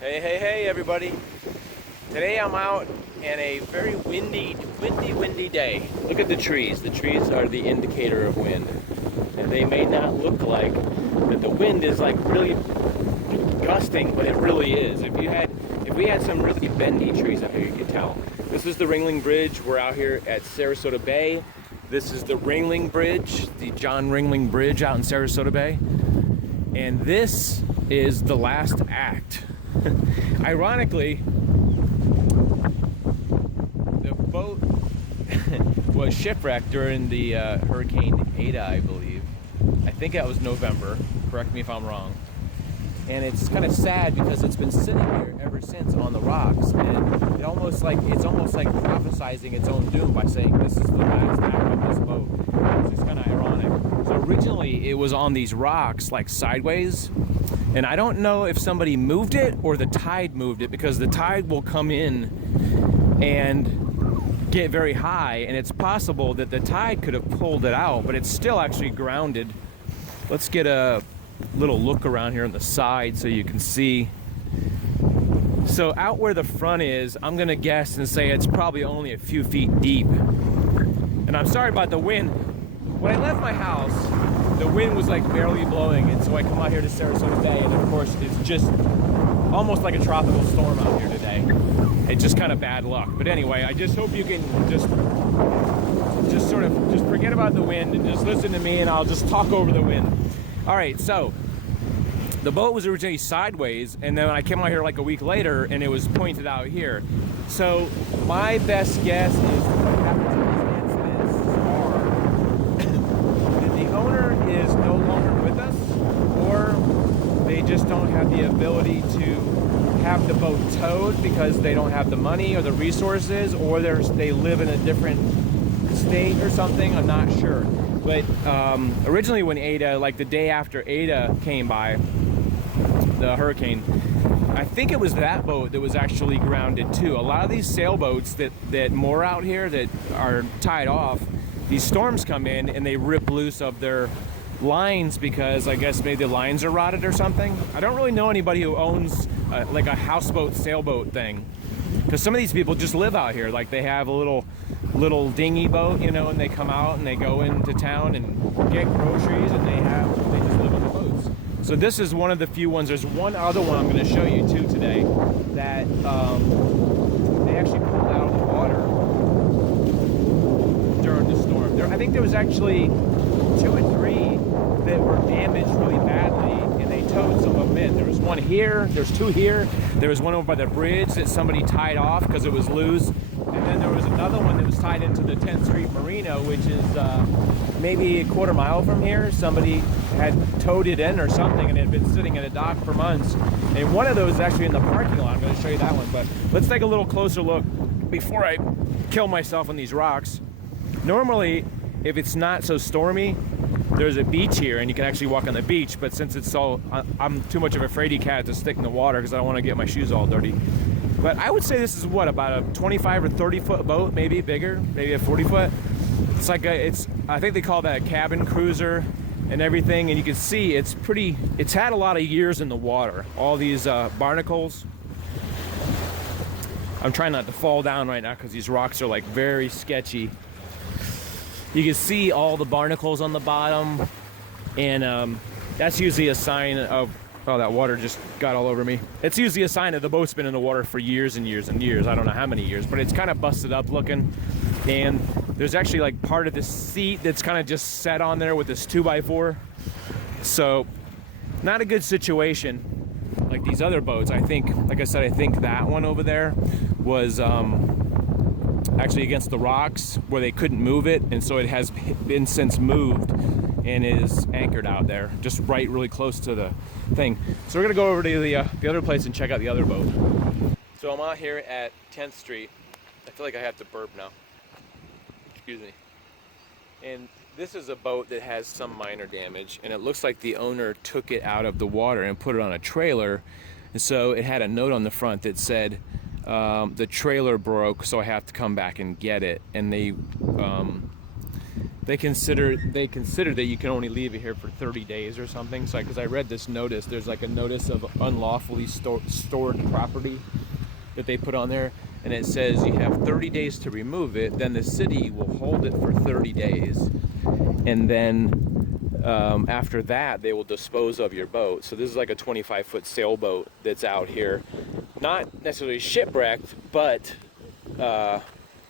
Hey, everybody. Today I'm out in a very windy day. Look at the trees. The trees are the indicator of wind. And they may not look like that the wind is like really gusting, but it really is. If we had some really bendy trees out here, you could tell. This is the Ringling Bridge. We're out here at Sarasota Bay. This is the Ringling Bridge, the John Ringling Bridge out in Sarasota Bay. And this is the last act. Ironically, the boat was shipwrecked during the Hurricane Ada, I believe. I think that was November. Correct me if I'm wrong. And it's kind of sad because it's been sitting here ever since on the rocks, and it's almost like prophesizing its own doom by saying this is the last act of this boat. It's kind of ironic. So originally it was on these rocks like sideways, and I don't know if somebody moved it or the tide moved it, because the tide will come in and get very high, and it's possible that the tide could have pulled it out, but it's still actually grounded. Let's get a little look around here on the side so you can see. So out where the front is, I'm gonna guess and say it's probably only a few feet deep. And I'm sorry about the wind. When I left my house, the wind was like barely blowing, and so I come out here to Sarasota Bay, and of course it's just almost like a tropical storm out here today. It's just kind of bad luck. But anyway, I just hope you can just forget about the wind and just listen to me, and I'll just talk over the wind. All right, so the boat was originally sideways, and then I came out here like a week later and it was pointed out here. So my best guess is what happened to these incidents are that the owner is no longer with us, or they just don't have the ability to have the boat towed because they don't have the money or the resources, or they live in a different state or something. I'm not sure. But originally when Ada, like the day after Ada came by, the hurricane, I think it was that boat that was actually grounded too. A lot of these sailboats that moor out here that are tied off, these storms come in and they rip loose of their lines because I guess maybe the lines are rotted or something. I don't really know anybody who owns like a houseboat, sailboat thing, because some of these people just live out here. Like they have a little dinghy boat, you know, and they come out and they go into town and get groceries, and they just live on the boats. So this is one of the few ones. There's one other one I'm going to show you too today that they actually pulled out of the water during the storm. I think there was actually 2 or 3 that were damaged really badly, and they towed some of them in. There was one here, there's 2 here, there was one over by the bridge that somebody tied off because it was loose. And then there was another one that was tied into the 10th Street Marina, which is maybe a quarter mile from here. Somebody had towed it in or something, and it had been sitting at a dock for months. And one of those is actually in the parking lot. I'm going to show you that one. But let's take a little closer look before I kill myself on these rocks. Normally, if it's not so stormy, there's a beach here, and you can actually walk on the beach. But since it's so, I'm too much of a fraidy cat to stick in the water because I don't want to get my shoes all dirty. But I would say this is what, about a 25 or 30 foot boat, maybe bigger, maybe a 40 foot. It's like I think they call that a cabin cruiser and everything. And you can see it's had a lot of years in the water. All these barnacles. I'm trying not to fall down right now because these rocks are like very sketchy. You can see all the barnacles on the bottom. And that's usually a sign of, oh, that water just got all over me. It's usually a sign that the boat's been in the water for years and years and years. I don't know how many years, but it's kind of busted up looking. And there's actually like part of the seat that's kind of just set on there with this 2x4. So not a good situation like these other boats. I think, like I said, I think that one over there was actually against the rocks where they couldn't move it. And so it has been since moved and is anchored out there, just right really close to the thing. So we're gonna go over to the other place and check out the other boat. So I'm out here at 10th Street. I feel like I have to burp now. Excuse me. And this is a boat that has some minor damage, and it looks like the owner took it out of the water and put it on a trailer. And so it had a note on the front that said, the trailer broke, so I have to come back and get it. And they they consider that you can only leave it here for 30 days or something. So because I read this notice, there's like a notice of unlawfully stored property that they put on there, and it says you have 30 days to remove it. Then the city will hold it for 30 days, and then after that they will dispose of your boat. So this is like a 25-foot sailboat that's out here, not necessarily shipwrecked, but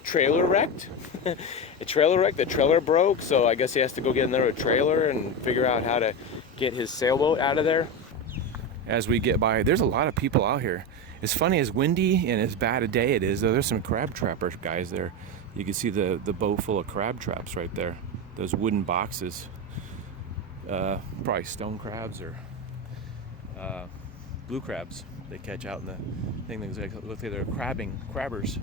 trailer wrecked. A trailer wrecked. The trailer broke, so I guess he has to go get another trailer and figure out how to get his sailboat out of there. As we get by, there's a lot of people out here. As funny as windy and as bad a day it is, though, there's some crab trapper guys there. You can see the boat full of crab traps right there. Those wooden boxes. Probably stone crabs or blue crabs they catch out in the thing. Look like they're crabbers.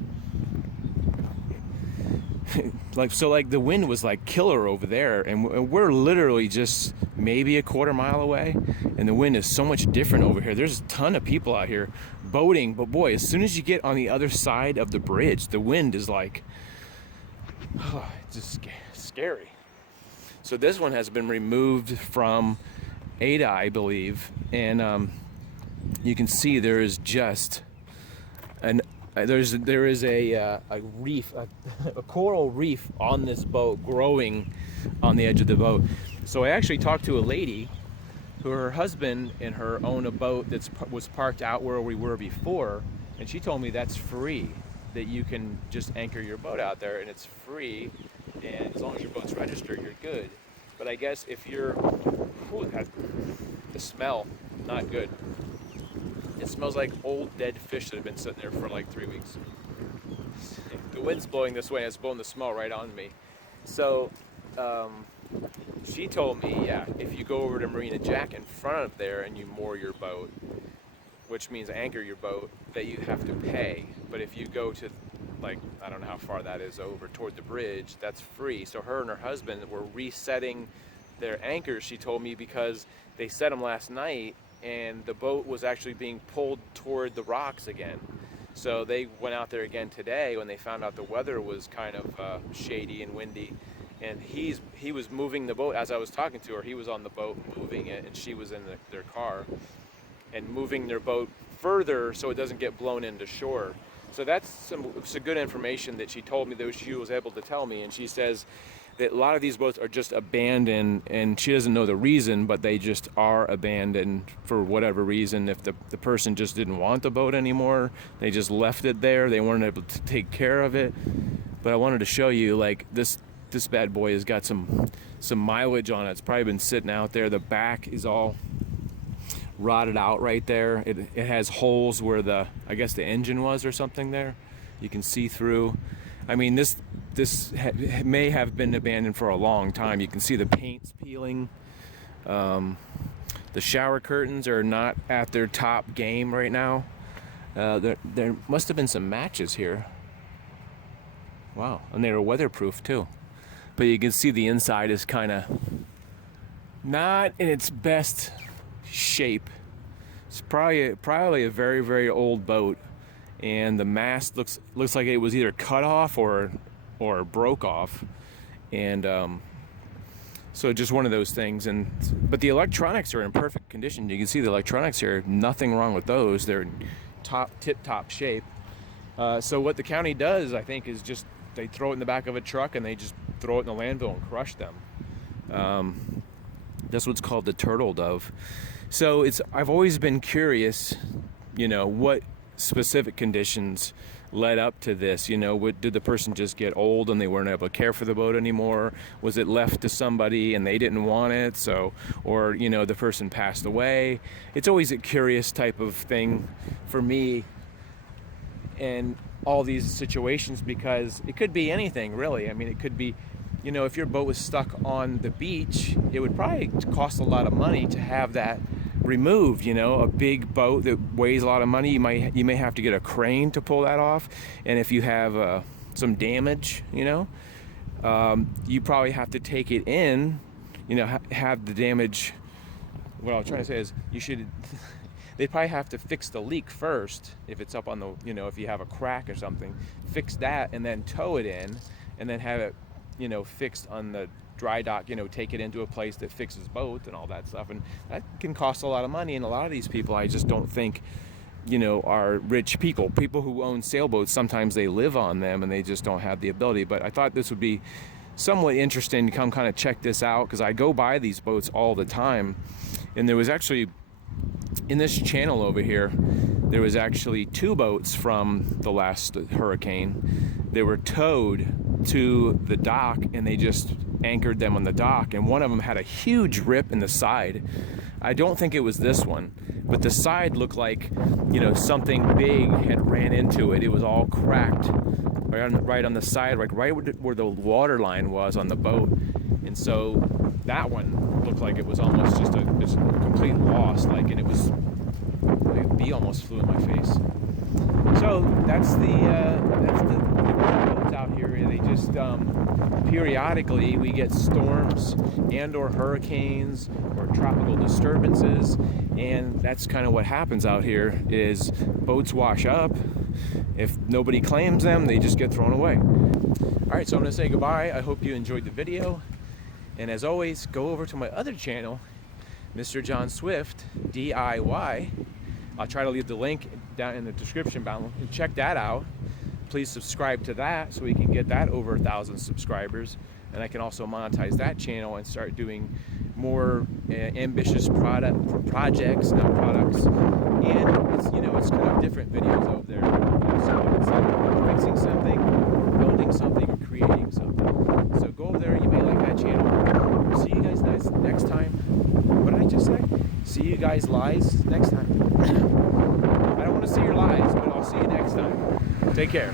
like the wind was like killer over there, and we're literally just maybe a quarter mile away, and the wind is so much different over here. There's a ton of people out here boating, but boy, as soon as you get on the other side of the bridge, the wind is like, it's just scary. So this one has been removed from Ada, I believe, and you can see there is just there is a reef, a coral reef on this boat growing on the edge of the boat. So I actually talked to a lady who her husband and her own a boat that was parked out where we were before, and she told me that's free, that you can just anchor your boat out there and it's free, and as long as your boat's registered, you're good. But I guess if you're, the smell, not good. It smells like old dead fish that have been sitting there for like 3 weeks. The wind's blowing this way and it's blowing the smell right on me. So she told me, yeah, if you go over to Marina Jack in front of there and you moor your boat, which means anchor your boat, that you have to pay. But if you go to, like, I don't know how far that is over toward the bridge, that's free. So her and her husband were resetting their anchors, she told me, because they set them last night and the boat was actually being pulled toward the rocks again. So they went out there again today when they found out the weather was kind of shady and windy, and he was moving the boat. As I was talking to her, he was on the boat moving it, and she was in their car and moving their boat further so it doesn't get blown into shore. So that's some good information that she told me, that she was able to tell me. And she says that a lot of these boats are just abandoned, and she doesn't know the reason, but they just are abandoned for whatever reason. If the person just didn't want the boat anymore, they just left it there. They weren't able to take care of it. But I wanted to show you, like, this bad boy has got some mileage on it. It's probably been sitting out there. The back is all rotted out right there. It has holes where I guess the engine was or something there. You can see through. I mean, this may have been abandoned for a long time. You can see the paint's peeling. The shower curtains are not at their top game right now. There must have been some matches here. Wow, and they were weatherproof too. But you can see the inside is kind of not in its best shape. It's probably a very, very old boat, and the mast looks like it was either cut off or broke off, and so just one of those things. But the electronics are in perfect condition. You can see the electronics here, nothing wrong with those. They're in tip-top shape. So what the county does, I think, is just they throw it in the back of a truck and they just throw it in the landfill and crush them. That's what's called the turtle dove. So I've always been curious, what specific conditions led up to this. Did the person just get old and they weren't able to care for the boat anymore? Was it left to somebody and they didn't want it? Or the person passed away? It's always a curious type of thing for me in all these situations, because it could be anything, really. I mean, it could be, if your boat was stuck on the beach, it would probably cost a lot of money to have that removed. A big boat that weighs a lot of money, you may have to get a crane to pull that off. And if you have some damage, you probably have to take it in, have the damage. What I'm trying to say is they'd probably have to fix the leak first if it's up on the, if you have a crack or something, fix that and then tow it in, and then have it, fixed on the dry dock, you know, take it into a place that fixes boats and all that stuff, and that can cost a lot of money. And a lot of these people, I just don't think, you know, are rich people who own sailboats. Sometimes they live on them and they just don't have the ability. But I thought this would be somewhat interesting to come kind of check this out, because I go by these boats all the time. And there was actually, in this channel over here, there was actually 2 boats from the last hurricane. They were towed to the dock and they just anchored them on the dock, and one of them had a huge rip in the side. I don't think it was this one, but the side looked like, you know, something big had ran into it. It was all cracked right on the side, like right where the water line was on the boat. And so that one looked like it was almost just a complete loss, like, and it was, a bee almost flew in my face. So that's the boats out here. They just periodically we get storms and or hurricanes or tropical disturbances, and that's kind of what happens out here. Is boats wash up. If nobody claims them, they just get thrown away. All right, so I'm gonna say goodbye. I hope you enjoyed the video, and as always, go over to my other channel, Mr. John Swift DIY. I'll try to leave the link down in the description below. Check that out. Please subscribe to that so we can get that over 1,000 subscribers, and I can also monetize that channel and start doing more ambitious projects, not products. And it's, you know, it's kind of different videos over there. So it's like fixing something, building something, or creating something. So go over there. You may like that channel. See you guys next time. What did I just say? See you guys lies next time. I don't want to see your lies, but I'll see you next time. Take care.